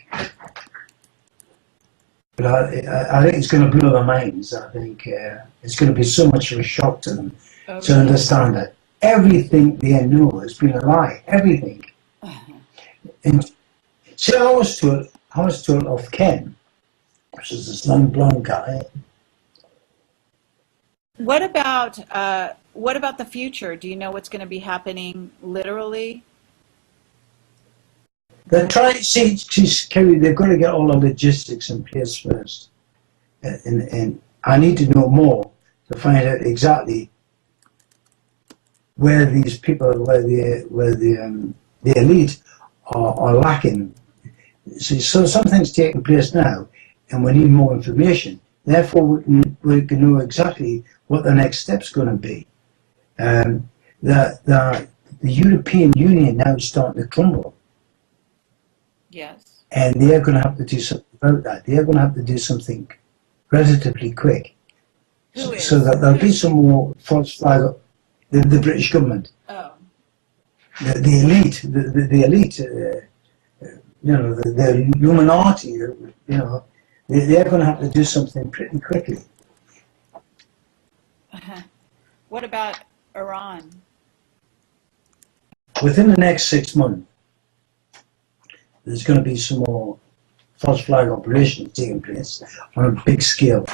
But I think it's going to blow their minds. I think it's going to be so much of a shock to them to understand that everything they know has been a lie. Everything. And see, I was told of Ken, which is this long blonde guy. what about the future? Do you know what's going to be happening literally? They're trying. See, Kerry, they've got to get all the logistics in place first, and I need to know more to find out exactly where these people, where the elite are lacking. See, so something's taking place now, and we need more information. Therefore, we can know exactly what the next step's going to be. The European Union now is starting to crumble. Yes. And they're going to have to do something about that. They're going to have to do something relatively quick. So that there'll be some more false flag. The British government. Oh. The elite. The elite. The Illuminati. They're going to have to do something pretty quickly. What about Iran? Within the next 6 months, there's going to be some more false flag operations taking place on a big scale.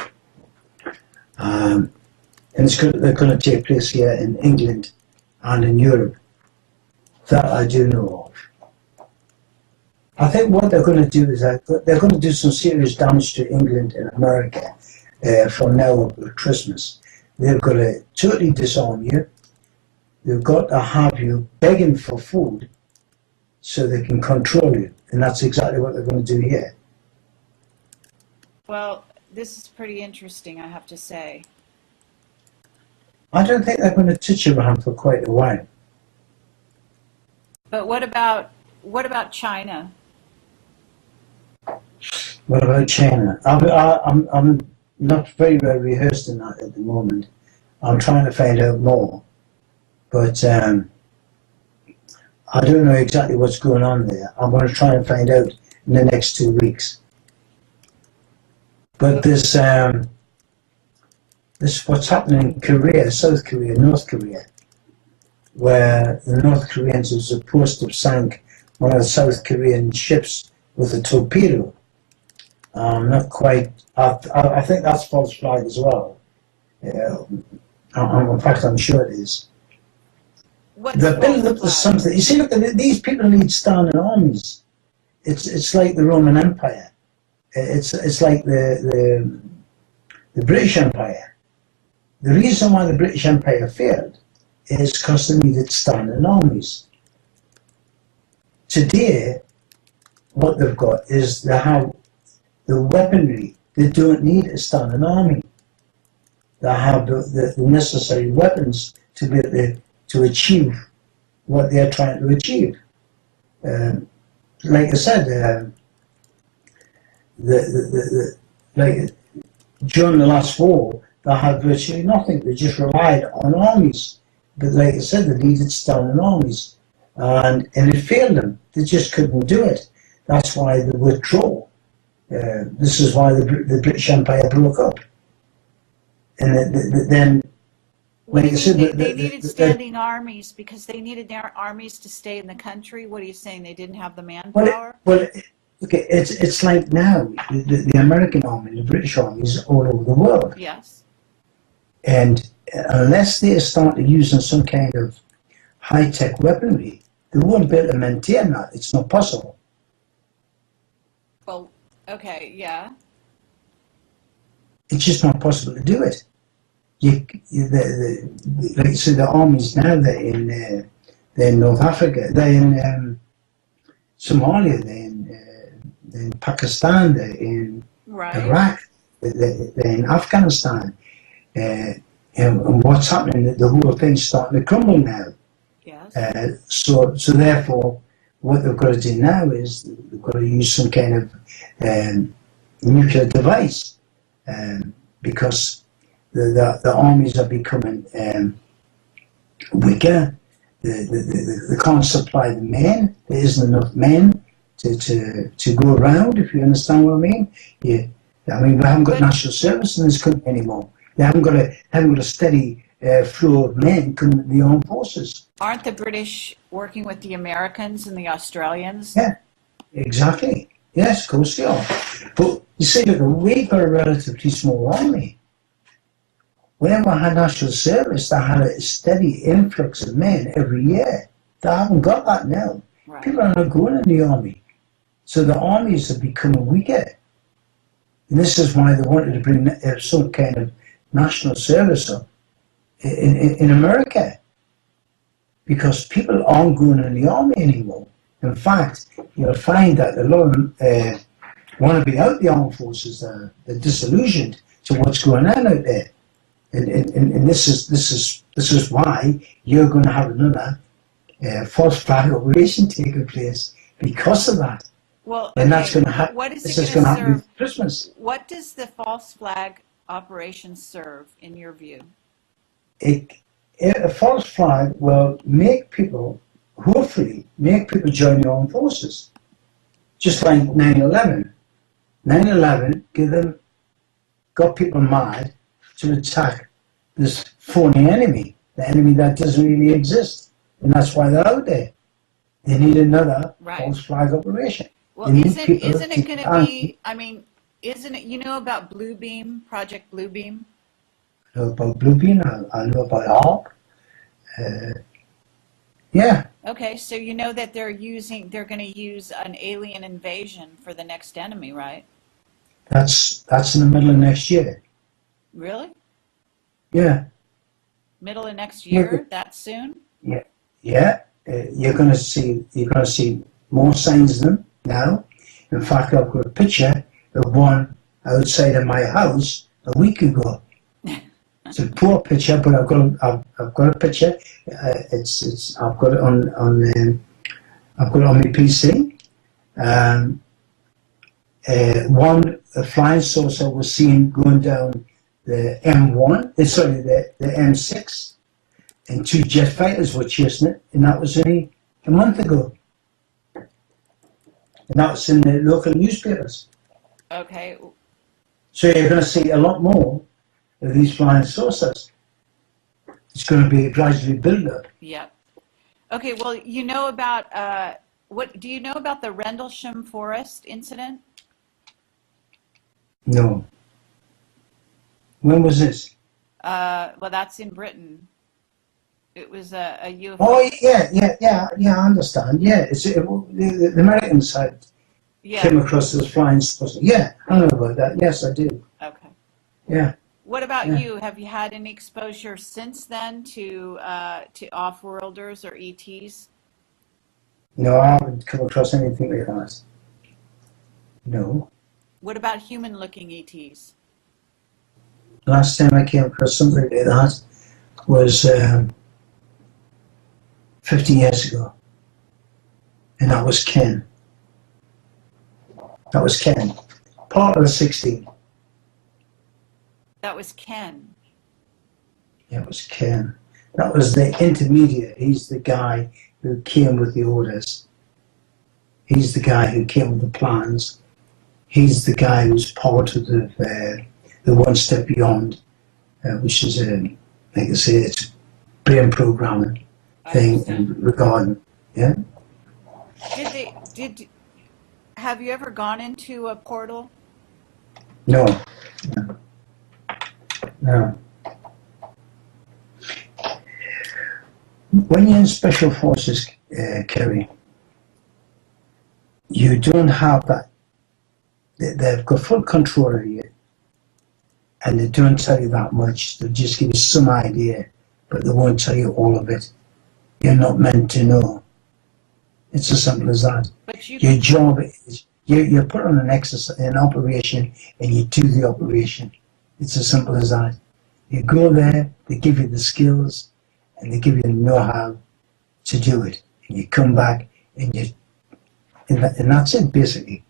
And they're going to take place here in England and in Europe. That I do know of. I think what they're going to do is they're going to do some serious damage to England and America from now up to Christmas. They've got to totally disarm you. They've got to have you begging for food so they can control you. And that's exactly what they're going to do here. Well, this is pretty interesting, I have to say. I don't think they're going to touch Iran for quite a while. But what about China? What about China? I'm not very well rehearsed in that at the moment. I'm trying to find out more. But I don't know exactly what's going on there. I'm going to try and find out in the next 2 weeks. But this what's happening in Korea, South Korea, North Korea, where the North Koreans are supposed to have sank one of the South Korean ships with a torpedo. Not quite. I think that's false flag as well. In fact, I'm sure it is. They're building up to something. You see, look, these people need standing armies. It's like the Roman Empire. It's like the British Empire. The reason why the British Empire failed is because they needed standing armies. Today, what they've got is they have the weaponry. They don't need a standing army. They have the necessary weapons to be able to achieve what they're trying to achieve. Like I said, like during the last war, they had virtually nothing. They just relied on armies. But like I said, they needed standing armies, and it failed them. They just couldn't do it. That's why they withdrew. This is why the British Empire broke up. And then, like I said, they needed standing armies because they needed their armies to stay in the country. What are you saying? They didn't have the manpower? Well, okay, it's like now the American army, the British army is all over the world. Yes. And unless they start using some kind of high-tech weaponry, they won't be able to maintain that. It's not possible. Well, okay, yeah. It's just not possible to do it. Like you say, the armies now, they're in North Africa, they're in Somalia, they're in Pakistan, they're in Iraq, they're in Afghanistan. And what's happening, the whole thing's starting to crumble now. Yes. So therefore, what they've got to do now is they've got to use some kind of nuclear device, because the armies are becoming weaker. They can't supply the men. There isn't enough men to go around, if you understand what I mean. We haven't got national service in this country anymore. They haven't got a steady flow of men coming to the armed forces. Aren't the British working with the Americans and the Australians? Yeah, exactly. Yes, of course they are. But you see, look, we've got a relatively small army. Whenever I had national service, they had a steady influx of men every year. They haven't got that now. Right. People are not going in the army. So the armies are becoming weaker. And this is why they wanted to bring some kind of national service up in America. Because people aren't going in the army anymore. In fact, you'll find that a lot of them want to be out the armed forces. They're disillusioned to what's going on out there. And this is why you're going to have another false flag operation taking place because of that. Well, and that's going to happen. What is this it is going to happen serve? with Christmas. What does the false flag operation serve, in your view? A false flag will make people, hopefully, join the armed forces. Just like 9/11. 9/11 got people mad to attack this phony enemy, the enemy that doesn't really exist. And that's why they're out there. They need another false flag operation. Well, isn't it going to be, isn't it, you know about Bluebeam, Project Bluebeam? I know about Bluebeam, I know about ARP. Yeah. Okay, so you know that they're going to use an alien invasion for the next enemy, right? That's in the middle of next year. Really? Yeah. Middle of next year? That soon? Yeah. Yeah. You're going to see more signs of them now. In fact, I've got a picture of one outside of my house a week ago. It's a poor picture, but I've got a picture. I've got it on my PC. A flying saucer was seen going down the the M6, and two jet fighters were chasing it, and that was only a month ago. And that was in the local newspapers. Okay. So you're going to see a lot more of these flying saucers. It's going to be gradually built up. Yep. Okay, well, you know about, what do you know about the Rendlesham Forest incident? No. When was this? Well, that's in Britain. It was a UFO. Oh, yeah, I understand. Yeah, the Americans had came across this flying saucer. Yeah, I know about that. Yes, I do. Okay. Yeah. What about you? Have you had any exposure since then to off-worlders or ETs? No, I haven't come across anything like that. No. What about human-looking ETs? Last time I came across something like that was 50 years ago. And that was Ken. Part of the 16. That was Ken. Yeah, it was Ken. That was the intermediate. He's the guy who came with the orders. He's the guy who came with the plans. He's the guy who's part of the one step beyond, which is, like I say, it's brain programming thing and regarding, yeah. Have you ever gone into a portal? No. When you're in special forces, Kerry, you don't have that. They've got full control of you, and they don't tell you that much. They'll just give you some idea, but they won't tell you all of it. You're not meant to know. It's as simple as that. But Your job is you're put on an operation, and you do the operation. It's as simple as that. You go there, they give you the skills, and they give you the know-how to do it. And you come back, and that's it basically.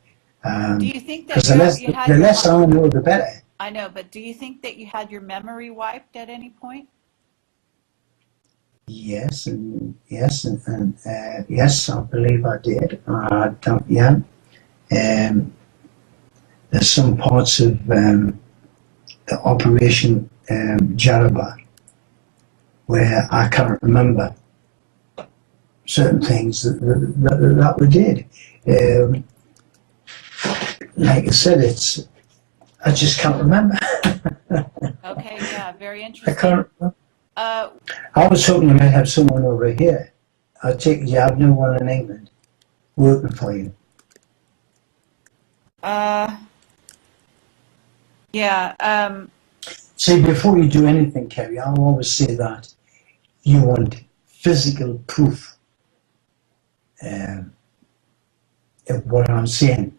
do you think that Because the less I know, the better. I know, but do you think that you had your memory wiped at any point? Yes, and yes, yes, I believe I did. Yeah. There's some parts of the Operation Jaraba where I can't remember certain things that we did. Like I said, I just can't remember. Okay, yeah, very interesting. I can't remember. I was hoping you might have someone over here. I take it you have no one in England working for you. Yeah. See, before you do anything, Kerry, I'll always say that you want physical proof of what I'm saying.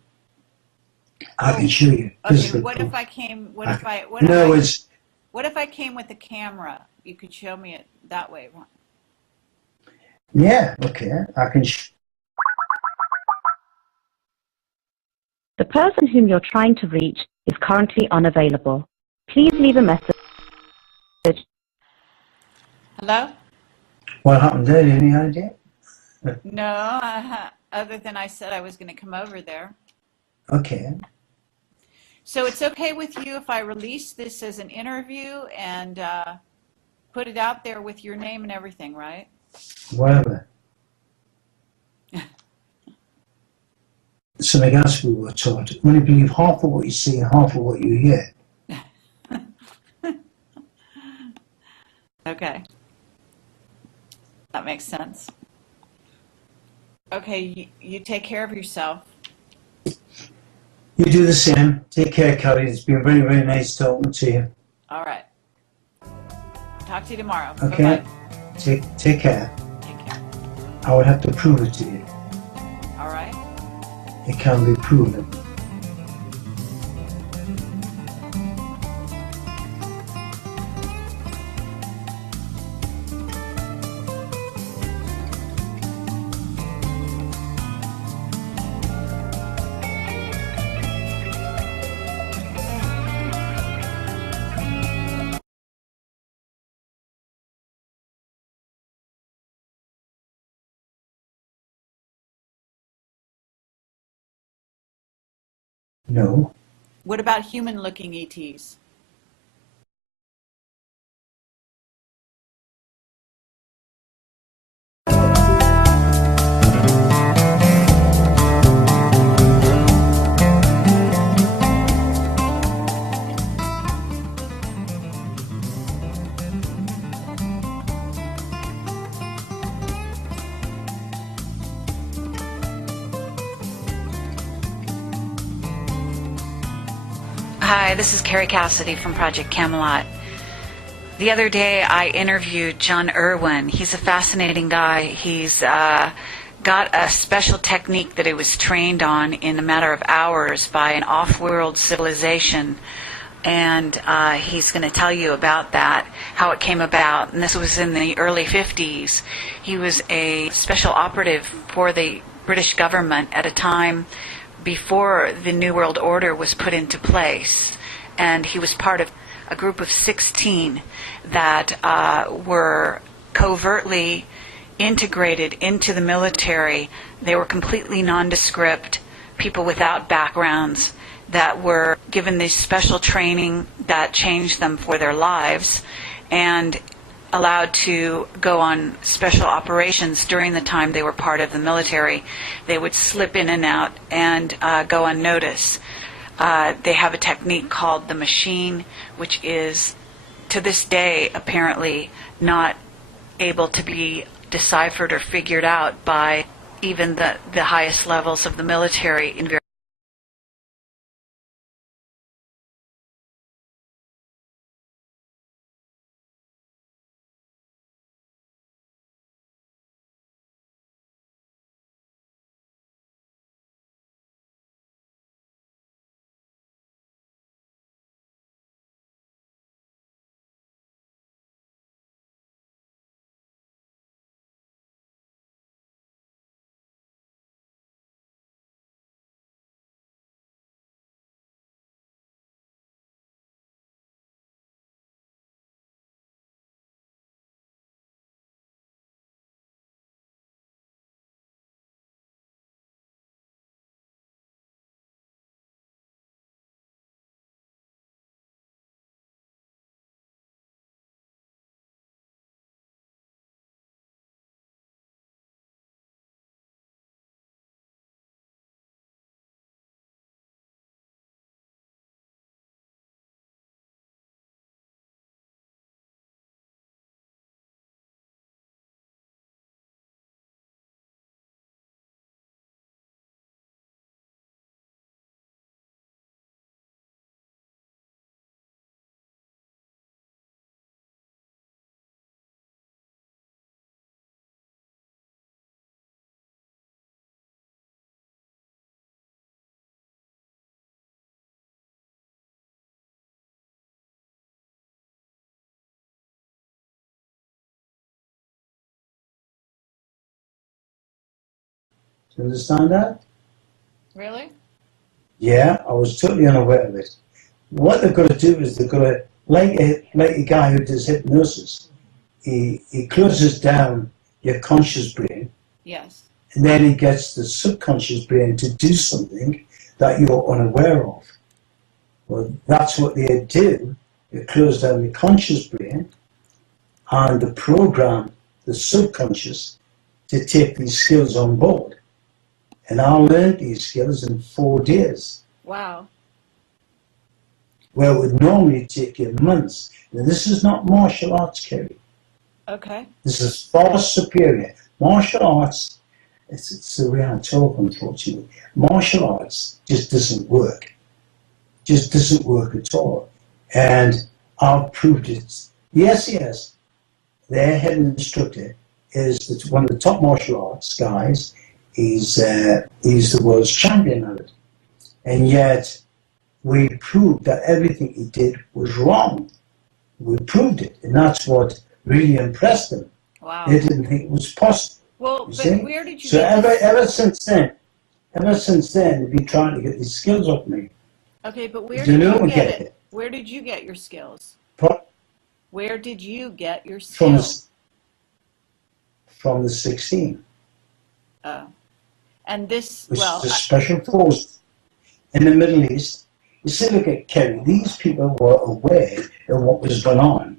I can show you physical Okay, what proof. if I came? What if I came with a camera? You could show me it that way. Yeah, okay, I can. The person whom you're trying to reach is currently unavailable. Please leave a message. Hello? What happened there? Any idea? No, other than I said I was going to come over there. Okay. So it's okay with you if I release this as an interview and put it out there with your name and everything, right? Whatever. Something else we were taught. Only believe half of what you see and half of what you hear. Okay. That makes sense. Okay, you take care of yourself. You do the same. Take care, Kelly. It's been very, very nice talking to you. All right. Talk to you tomorrow. Okay. Bye-bye. Take care. Take care. I would have to prove it to you. All right. It can be proven. No. What about human-looking ETs? Hi, this is Carrie Cassidy from Project Camelot. The other day I interviewed John Irwin. He's a fascinating guy. He's got a special technique that he was trained on in a matter of hours by an off-world civilization. And he's going to tell you about that, how it came about. And this was in the early 50s. He was a special operative for the British government at a time before the New World Order was put into place. And he was part of a group of 16 that were covertly integrated into the military. They were completely nondescript, people without backgrounds that were given this special training that changed them for their lives and allowed to go on special operations during the time they were part of the military. They would slip in and out and go unnoticed. They have a technique called the machine, which is to this day apparently not able to be deciphered or figured out by even the highest levels of the military in various. Do you understand that? Really? Yeah, I was totally unaware of it. What they've got to do is they've got to, like a guy who does hypnosis, he closes down your conscious brain, Yes. and then he gets the subconscious brain to do something that you're unaware of. Well, that's what they do. They close down the conscious brain and they program the subconscious to take these skills on board. And I learned these skills in 4 days, Wow. where it would normally take you months. Now, this is not martial arts, Kerry. Okay. This is far superior. Martial arts, it's the way I talk, unfortunately. Martial arts just doesn't work. Just doesn't work at all. And I've proved it. Yes, their head instructor is one of the top martial arts guys. He's the world's champion of it. And yet, we proved that everything he did was wrong. We proved it. And that's what really impressed them. Wow. They didn't think it was possible. Well, You but see? where did you So get this? ever since then, they've been trying to get these skills off me. Okay, but where Do you did know you get get it? Where did you get your skills? Pro- Where did you get your From skills? from the 16, Oh. And this, which is well, a special force in the Middle East. You see, look at Kerry. These people were aware of what was going on.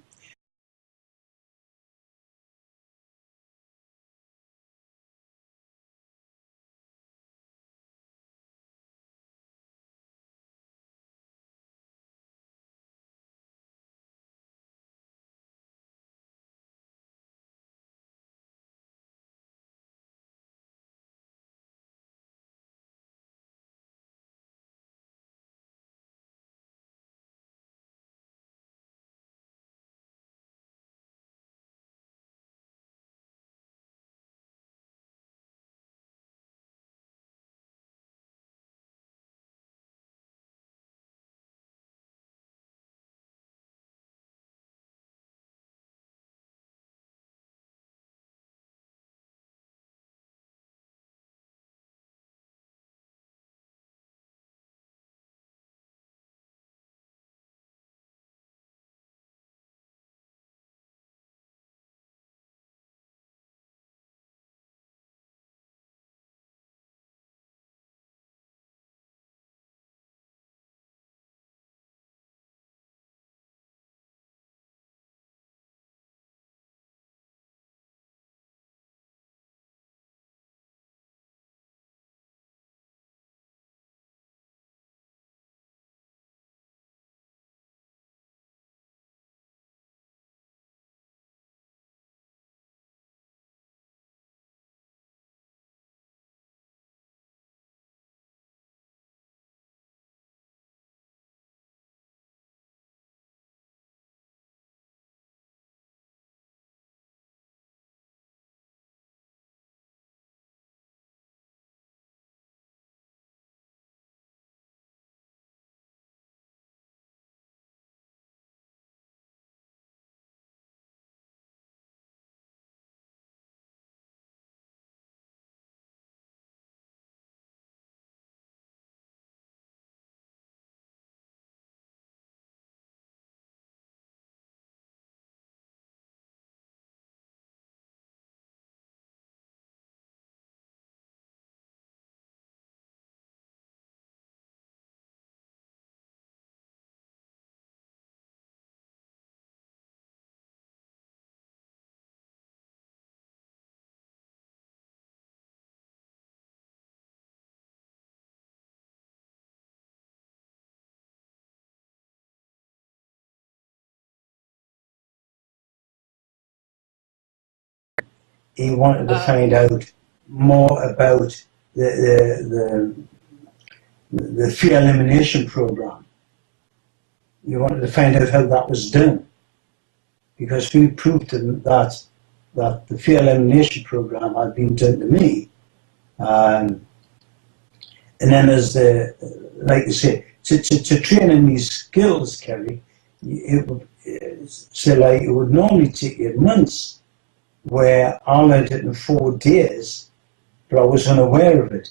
he wanted to find out more about the fear elimination program. He wanted to find out how that was done, because we proved to him that the fear elimination program had been done to me. And then as like you say, to train in these skills, Kerry, it would normally take you months, where I learned it in 4 days, but I was unaware of it.